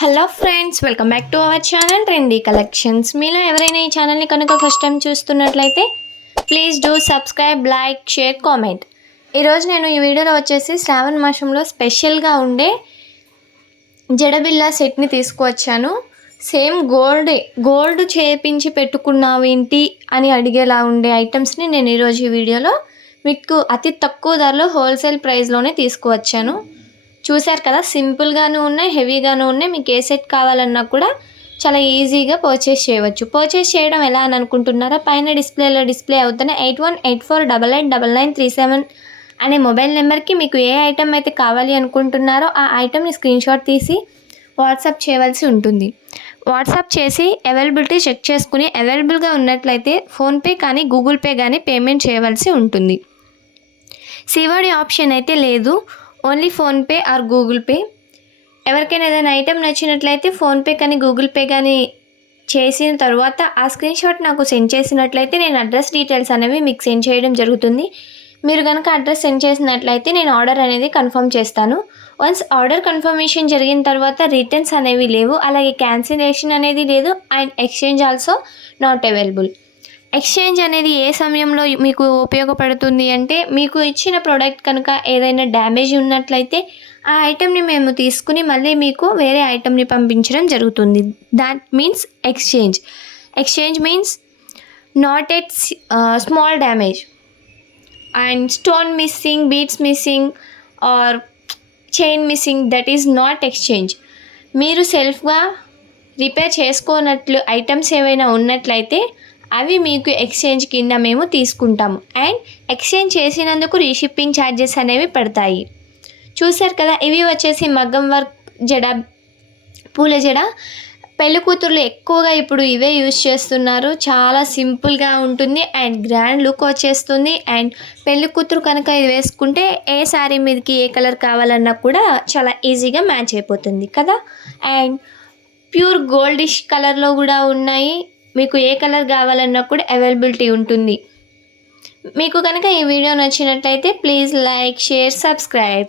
Hello friends, welcome back to our channel trendy collections. మీలో ఎవరైనా ఈ ఛానల్ని కనుక ఫస్ట్ టైం చూస్తున్నట్లయితే please do subscribe, like, share, comment. ఈరోజు నేను ఈ వీడియోలో వచ్చేసి శ్రావణ మాసంలో స్పెషల్గా ఉండే జడబిల్లా సెట్ని తీసుకువచ్చాను. సేమ్ గోల్డ్ చేపించి పెట్టుకున్నావు ఏంటి అని అడిగేలా ఉండే ఐటమ్స్ని నేను ఈరోజు ఈ వీడియోలో మీకు అతి తక్కువ ధరలో హోల్సేల్ ప్రైస్లోనే తీసుకువచ్చాను. చూశారు కదా, సింపుల్గాను ఉన్నాయి, హెవీగాను ఉన్నాయి. మీకు ఏ సెట్ కావాలన్నా కూడా చాలా ఈజీగా పర్చేస్ చేయవచ్చు. పర్చేస్ చేయడం ఎలా అని అనుకుంటున్నారా? పైన డిస్ప్లే అవుతున్న 8184889937 అనే మొబైల్ నెంబర్కి మీకు ఏ ఐటమ్ అయితే కావాలి అనుకుంటున్నారో ఆ ఐటమ్ని స్క్రీన్షాట్ తీసి వాట్సాప్ చేయవలసి ఉంటుంది. వాట్సాప్ చేసి అవైలబిలిటీ చెక్ చేసుకుని అవైలబుల్గా ఉన్నట్లయితే ఫోన్పే కానీ గూగుల్ పే కానీ పేమెంట్ చేయవలసి ఉంటుంది. సిఓడి ఆప్షన్ అయితే లేదు, only PhonePe are Google pay. ఎవరికైనా ఏదైనా ఐటెం నచ్చినట్లయితే ఫోన్పే కానీ గూగుల్ పే కానీ చేసిన తర్వాత ఆ స్క్రీన్షాట్ నాకు సెండ్ చేసినట్లయితే నేను అడ్రస్ డీటెయిల్స్ అనేవి మీకు సెండ్ చేయడం జరుగుతుంది. మీరు కనుక అడ్రస్ సెండ్ చేసినట్లయితే నేను ఆర్డర్ అనేది కన్ఫర్మ్ చేస్తాను. వన్స్ ఆర్డర్ కన్ఫర్మేషన్ జరిగిన తర్వాత రిటర్న్స్ అనేవి లేవు, అలాగే క్యాన్సిలేషన్ అనేది లేదు, and exchange also not available. Exchange అనేది ఏ సమయంలో మీకు ఉపయోగపడుతుంది అంటే, మీకు ఇచ్చిన ప్రోడక్ట్ కనుక ఏదైనా డ్యామేజ్ ఉన్నట్లయితే ఆ ఐటెంని మేము తీసుకుని మళ్ళీ మీకు వేరే ఐటెంని పంపించడం జరుగుతుంది. That means exchange. Exchange means not at small damage and stone missing, beads missing or chain missing, that is not exchange. మీరు సెల్ఫ్గా రిపేర్ చేసుకోనట్లు ఐటమ్స్ ఏవైనా ఉన్నట్లయితే అవి మీకు ఎక్స్చేంజ్ కింద మేము తీసుకుంటాము. అండ్ ఎక్స్చేంజ్ చేసినందుకు రీషిప్పింగ్ ఛార్జెస్ అనేవి పడతాయి. చూశారు కదా, ఇవి వచ్చేసి మగ్గం వర్క్ జడ, పూల జడ. పెళ్లి కూతుర్లు ఎక్కువగా ఇప్పుడు ఇవే యూజ్ చేస్తున్నారు. చాలా సింపుల్గా ఉంటుంది అండ్ గ్రాండ్ లుక్ వచ్చేస్తుంది. అండ్ పెళ్లి కూతురు కనుక ఇది వేసుకుంటే ఏ శారీ మీదకి ఏ కలర్ కావాలన్నా కూడా చాలా ఈజీగా మ్యాచ్ అయిపోతుంది కదా. అండ్ ప్యూర్ గోల్డిష్ కలర్లో కూడా ఉన్నాయి. మీకు ఏ కలర్ కావాలన్నా కూడా అవైలబిలిటీ ఉంటుంది. మీకు కనుక ఈ వీడియో నచ్చినట్లయితే ప్లీజ్ లైక్, షేర్, సబ్స్క్రైబ్.